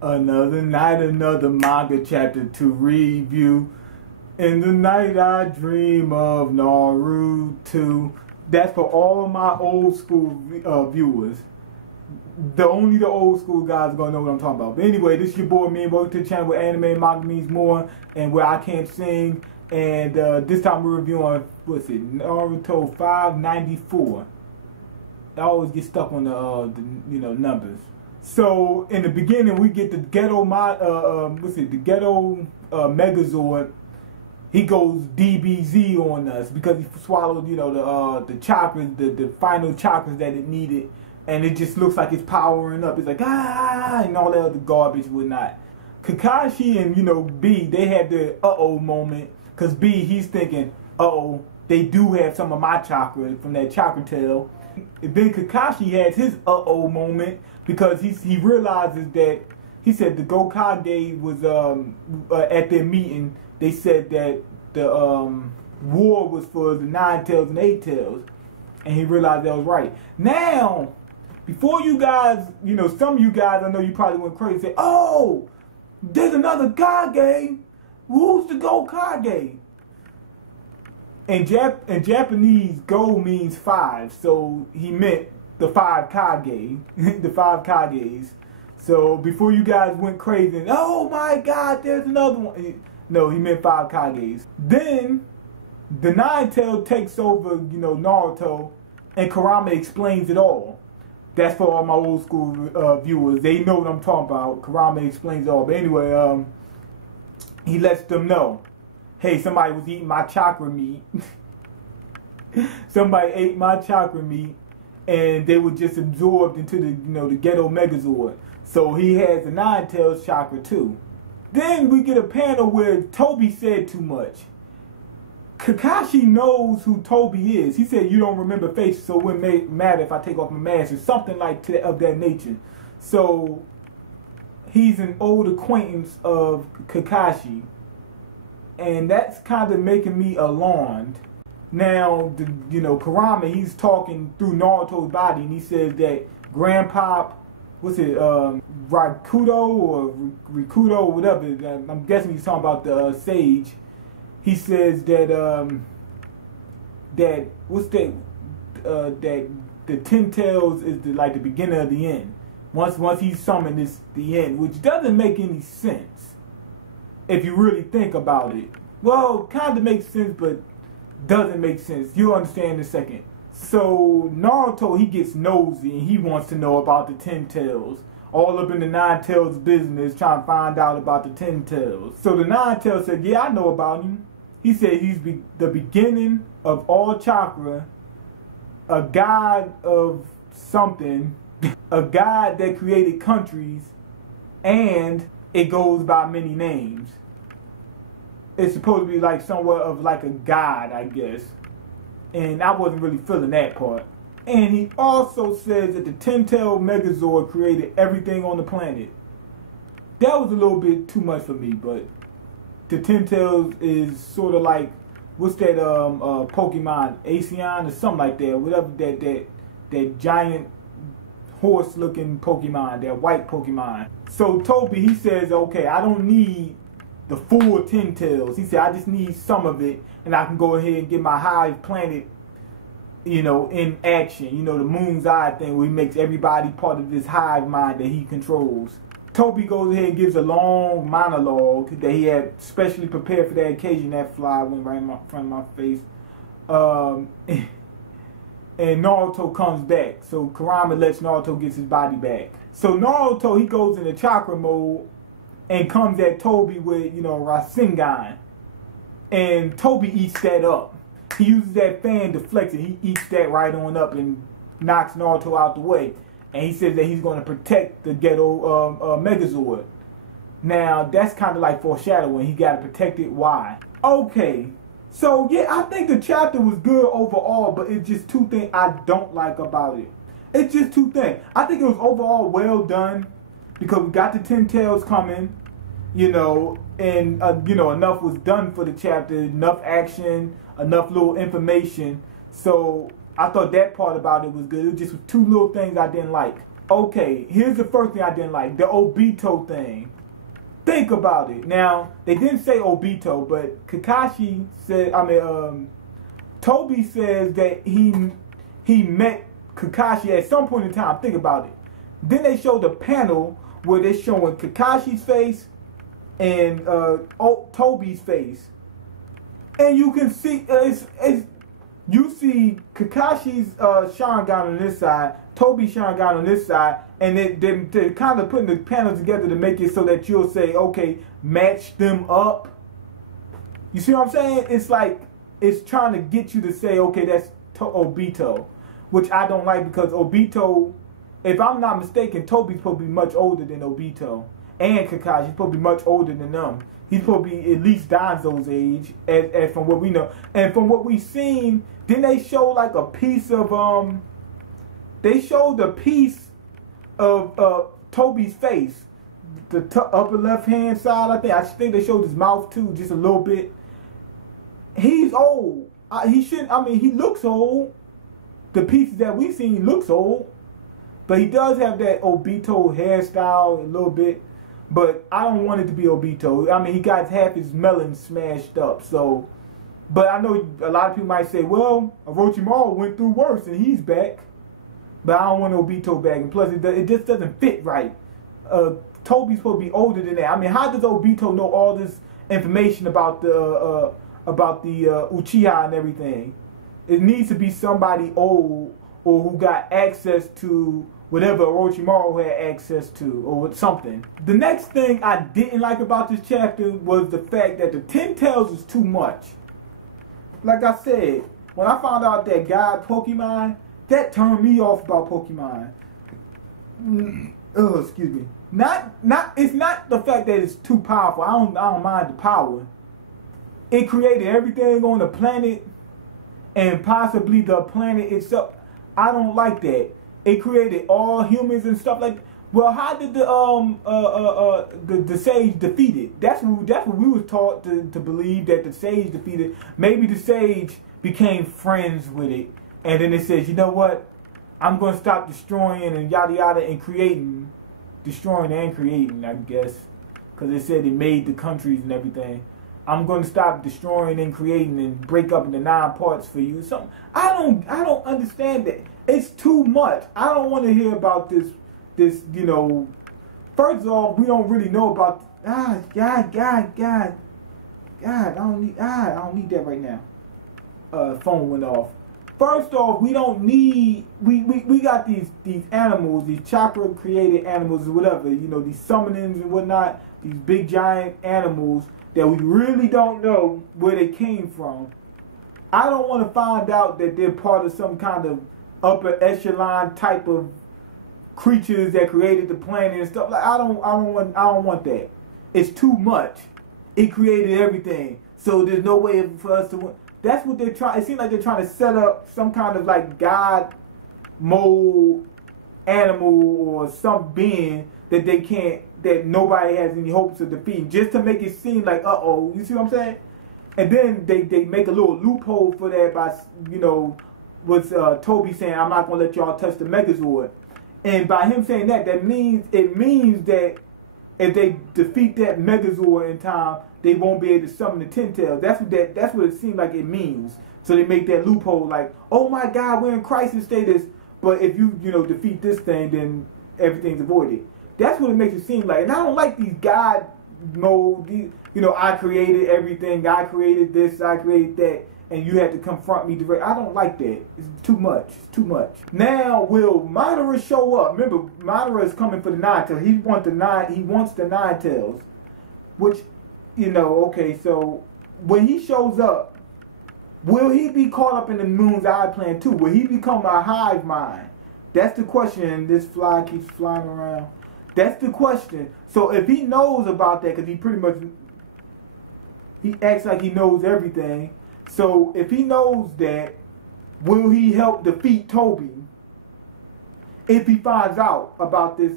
Another night, another manga chapter to review. In the night I dream of Naruto. That's for all of my old school viewers. Only the old school guys are gonna know what I'm talking about. But anyway, this is your boy Mean. Welcome to the channel where anime and manga means more, and where I can't sing. And this time we're reviewing, what's it, Naruto 594. I always get stuck on the numbers. So in the beginning we get the ghetto Megazord. He goes DBZ on us because he swallowed, the chakras, the final chakras that it needed, and it just looks like it's powering up. It's like and all that other garbage and whatnot. Kakashi and B, they have their moment, cause B, he's thinking, they do have some of my chakra from that chakra tail. And then Kakashi has his moment because he realizes that, he said the Gokage was at their meeting. They said that the war was for the 9 tails and 8 tails, and he realized that was right. Now, before you guys, some of you guys, I know you probably went crazy and said, "Oh, there's another Kage. Who's the Gokage?" In Japanese, Go means 5, so he meant the 5 Kage, the 5 Kages. So before you guys went crazy and, "Oh my God, there's another one," no, he meant 5 Kages. Then the 9 tail takes over, Naruto, and Kurama explains it all. That's for all my old school viewers. They know what I'm talking about. Kurama explains it all. But anyway, he lets them know, hey, somebody was eating my chakra meat. Somebody ate my chakra meat, and they were just absorbed into the ghetto Megazord. So he has the 9 tails chakra too. Then we get a panel where Toby said too much. Kakashi knows who Toby is. He said, "You don't remember faces, so it wouldn't matter if I take off my mask," or something like of that nature. So he's an old acquaintance of Kakashi, and that's kind of making me alarmed. Now, Kurama, he's talking through Naruto's body, and he says that Grandpa, Rakudo or Rikudo, or whatever, I'm guessing he's talking about the sage. He says that that the 10 tails is like the beginning of the end. Once he's summoned, it's the end, which doesn't make any sense if you really think about it. Well, kind of makes sense, but doesn't make sense. You'll understand in a second. So Naruto, he gets nosy and he wants to know about the 10 tails. All up in the 9 tails business, trying to find out about the 10 tails. So the 9 tails said, "Yeah, I know about him." He said he's the beginning of all chakra, a god of something, a god that created countries, and it goes by many names. It's supposed to be like somewhat of like a god, I guess. And I wasn't really feeling that part. And he also says that the 10-tailed Megazord created everything on the planet. That was a little bit too much for me, but the 10 tails is sort of like, what's that Pokemon, Aeon or something like that, whatever that giant horse-looking Pokemon, that white Pokemon. So Toby, he says, okay, I don't need the full 10 tails. He said, I just need some of it, and I can go ahead and get my hive planet, in action. The moon's eye thing where he makes everybody part of this hive mind that he controls. Toby goes ahead and gives a long monologue that he had specially prepared for that occasion. That fly went right in front of my face. And Naruto comes back. So Kurama lets Naruto get his body back. So Naruto, he goes into chakra mode and comes at Toby with, Rasengan. And Toby eats that up. He uses that fan deflector. He eats that right on up and knocks Naruto out the way. And he says that he's going to protect the ghetto Megazord. Now, that's kind of like foreshadowing. He got to protect it. Why? Okay. So, yeah, I think the chapter was good overall, but it's just 2 things I don't like about it. It's just 2 things. I think it was overall well done because we got the 10 tails coming, and, enough was done for the chapter, enough action, enough little information. So I thought that part about it was good. It was just 2 little things I didn't like. Okay, here's the first thing I didn't like. The Obito thing. Think about it. Now, they didn't say Obito, but Kakashi said, Toby says that he met Kakashi at some point in time. Think about it. Then they showed the panel where they're showing Kakashi's face and Toby's face. And you can see, you see Kakashi's Sharingan on this side, Toby's Sharingan on this side, and they're kind of putting the panels together to make it so that you'll say, okay, match them up. You see what I'm saying? It's like, it's trying to get you to say, okay, that's Obito, which I don't like because Obito, if I'm not mistaken, Toby's supposed to be much older than Obito. And Kakashi's supposed to be much older than them. He's supposed to be at least Danzo's age, as from what we know. And from what we've seen, didn't they show like a piece of, they showed a piece of Toby's face. The upper left-hand side, I think they showed his mouth too, just a little bit. He's old. He looks old. The pieces that we've seen, he looks old. But he does have that Obito hairstyle a little bit. But I don't want it to be Obito. I mean, he got half his melon smashed up. So, but I know a lot of people might say, well, Orochimaru went through worse and he's back. But I don't want Obito back. And plus, it just doesn't fit right. Toby's supposed to be older than that. I mean, how does Obito know all this information about the Uchiha and everything? It needs to be somebody old or who got access to whatever Orochimaru had access to, or something. The next thing I didn't like about this chapter was the fact that the 10 tails was too much. Like I said, when I found out that God Pokemon, that turned me off about Pokemon. Oh, excuse me. It's not the fact that it's too powerful. I don't mind the power. It created everything on the planet and possibly the planet itself. I don't like that. It created all humans and stuff like that. Well, how did the sage defeat it? That's what we was taught to believe, that the sage defeated. Maybe the sage became friends with it, and then it says, you know what? I'm going to stop destroying and yada yada and creating, destroying and creating, I guess, because it said it made the countries and everything. I'm going to stop destroying and creating and break up into 9 parts for you. Something. I don't understand that. It's too much. I don't want to hear about this, you know. First of all, we don't really know about, God, I don't need that right now. Phone went off. First off, we don't need, we got these animals, these chakra created animals or whatever, you know, these summonings and whatnot, these big giant animals that we really don't know where they came from. I don't want to find out that they're part of some kind of upper echelon type of creatures that created the planet and stuff. Like I don't want that. It's too much. It created everything, so there's no way for us to. That's what they're trying. It seems like they're trying to set up some kind of like God mode animal or some being that they can't, that nobody has any hopes of defeating, just to make it seem like, uh-oh, you see what I'm saying? And then they make a little loophole for that by, you know, with Toby saying, I'm not going to let y'all touch the Megazord. And by him saying that, it means that if they defeat that Megazord in time, they won't be able to summon the 10 tails. That's what it seems like it means. So they make that loophole like, oh my God, we're in crisis status, but if you defeat this thing, then everything's avoided. That's what it makes it seem like. And I don't like these God mode, I created everything, I created this, I created that, and you had to confront me direct. I don't like that. It's too much. It's too much. Now, will Madara show up? Remember, Madara is coming for the 9 tails. He wants the 9 tails. Which, okay, so when he shows up, will he be caught up in the Moon's Eye plan too? Will he become a hive mind? That's the question. This fly keeps flying around. That's the question. So if he knows about that, because he acts like he knows everything. So if he knows that, will he help defeat Toby? If he finds out about this,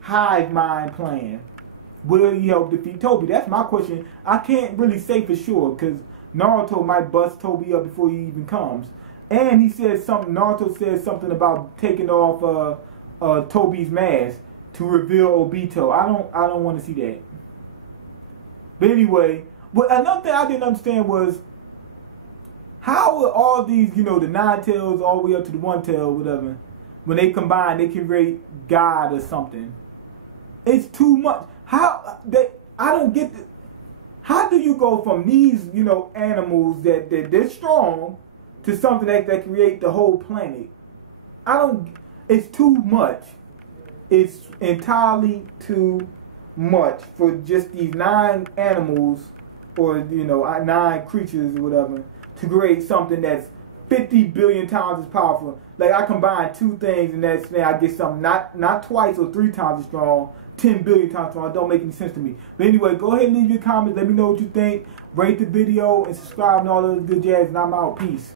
hive mind plan, will he help defeat Toby? That's my question. I can't really say for sure, because Naruto might bust Toby up before he even comes. And he says something. Naruto says something about taking off Toby's mask to reveal Obito. I don't want to see that. But anyway, but another thing I didn't understand was how are all these, the 9 tails all the way up to the 1 tail, whatever, when they combine, they can create God or something. It's too much. I don't get the, how do you go from these, animals that they're strong to something that create the whole planet? It's too much. It's entirely too much for just these 9 animals or, 9 creatures or whatever to create something that's 50 billion times as powerful. Like I combine 2 things and then I get something not twice or 3 times as strong, 10 billion times strong. It don't make any sense to me. But anyway, go ahead and leave your comments. Let me know what you think. Rate the video and subscribe and all those good jazz. And I'm out. Peace.